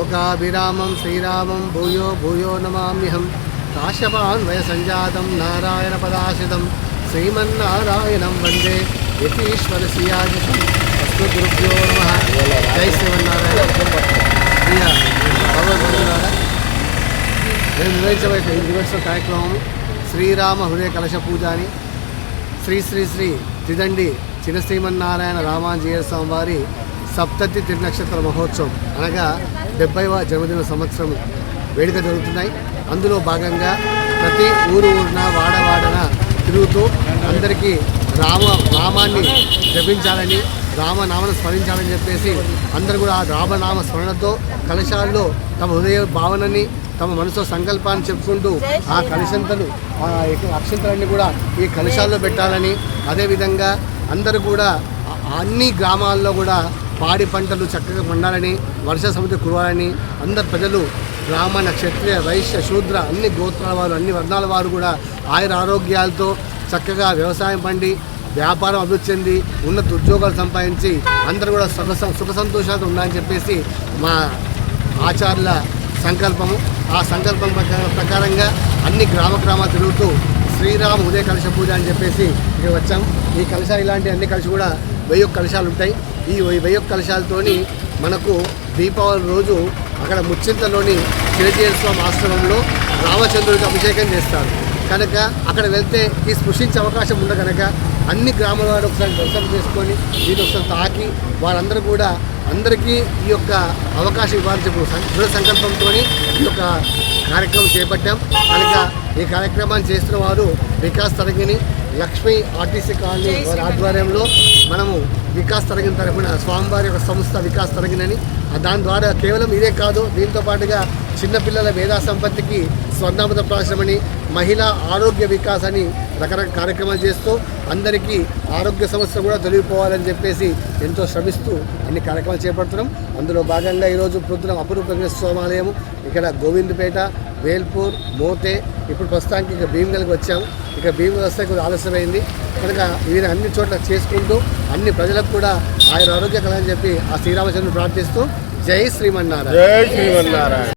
लोकाभिरामं श्रीरामं भूयो भूयो नमाम्यहं काश्यपान्वयसञ्जातं नारायणपदाश्रितं श्रीमन्नारायणं वन्दे यतीश्वरसियाजितं अस्तुगुरुभ्यो नमः। जय श्रीमन्नारायण। प्रिय భగవద్బంధులారా, నేను నిర్వహించబోయే ఈ దివస కార్యక్రమం శ్రీరామ హృదయ కలశ పూజ అని శ్రీ శ్రీ శ్రీ త్రిదండి చిన్న శ్రీమన్నారాయణ రామాంజనేయ స్వామి వారి సప్తతి తిరునక్షత్ర మహోత్సవం అనగా 70వ జన్మదిన సంవత్సరం వేడుక జరుగుతున్నాయి. అందులో భాగంగా ప్రతి ఊరున వాడవాడన తిరుగుతూ అందరికీ రామాన్ని జపించాలని, రామనామను స్మరించాలని చెప్పేసి అందరూ కూడా ఆ రామనామ స్మరణతో కలశాల్లో తమ హృదయ భావనని, తమ మనసులో సంకల్పాన్ని చెప్పుకుంటూ ఆ కలశంతలు, ఆ అక్షంతలన్నీ కూడా ఈ కలశాల్లో పెట్టాలని, అదేవిధంగా అందరూ కూడా అన్ని గ్రామాల్లో కూడా పాడి పంటలు చక్కగా పండాలని, వర్ష సముద్ర కురవాలని, అందరు ప్రజలు బ్రాహ్మణ క్షత్రియ వైశ్య శూద్ర అన్ని గోత్రాల వారు, అన్ని వర్ణాల వారు కూడా ఆయుర ఆరోగ్యాలతో చక్కగా వ్యవసాయం పండి వ్యాపారం అభివృద్ధి చెంది ఉన్నత ఉద్యోగాలు సంపాదించి అందరూ కూడా సుఖ సంతోషాలతో ఉండాలని చెప్పేసి మా ఆచార్యుల సంకల్పము. ఆ సంకల్పం ప్రకారంగా అన్ని గ్రామాలు తిరుగుతూ శ్రీరామ ఉదయ కలశ పూజ అని చెప్పేసి ఇక్కడ వచ్చాం. ఈ కలశాలు ఇలాంటి అన్ని కలిసి కూడా 1000 కలశాలు ఉంటాయి. ఈ 1000 కలశాలతోని మనకు దీపావళి రోజు అక్కడ ముచ్చింతలోని చిరంజీవి స్వామి ఆశ్రమంలో రామచంద్రుడికి అభిషేకం చేస్తారు కనుక అక్కడ వెళ్తే ఈ స్పృశించే అవకాశం ఉంది కనుక అన్ని గ్రామాల వారు ఒకసారి దర్శనం చేసుకొని దీని ఒకసారి తాకి వారందరూ కూడా అందరికీ ఈ యొక్క అవకాశం ఇవ్వాలని చెప్పి దృఢ సంకల్పంతో ఈ యొక్క కార్యక్రమం చేపట్టాం. కనుక ఈ కార్యక్రమాన్ని చేస్తున్న వారు వికాస్ తరగిని లక్ష్మీ ఆర్టీసీ కాలనీ వారి ఆధ్వర్యంలో మనము వికాస్ తరగిన తరఫున స్వామివారి యొక్క సంస్థ వికాస్ తరగినని, దాని ద్వారా కేవలం ఇదే కాదు, దీంతో పాటుగా చిన్నపిల్లల మేధా సంపత్తికి స్వర్ణామృత ప్రాశ్రమని, మహిళా ఆరోగ్య వికాస్ అని రకరకాల కార్యక్రమాలు చేస్తూ అందరికీ ఆరోగ్య సమస్యలు కూడా తొలగిపోవాలని చెప్పేసి ఎంతో శ్రమిస్తూ అన్ని కార్యక్రమాలు చేపడుతున్నాం. అందులో భాగంగా ఈరోజు పొద్దున అపురూప స్వామాలయం ఇక్కడ గోవిందపేట, వేల్పూర్, మోతే, ఇప్పుడు ప్రస్తుతానికి ఇక భీమగల్కి వచ్చాము. ఇక భీమగల్ వస్తే కొద్దిగా ఆలస్యమైంది కనుక వీరిని అన్ని చోట్ల చేసుకుంటూ అన్ని ప్రజలకు కూడా ఆయన ఆరోగ్య కలని చెప్పి ఆ శ్రీరామచంద్రుని ప్రార్థిస్తూ జై శ్రీమన్నారాయణ.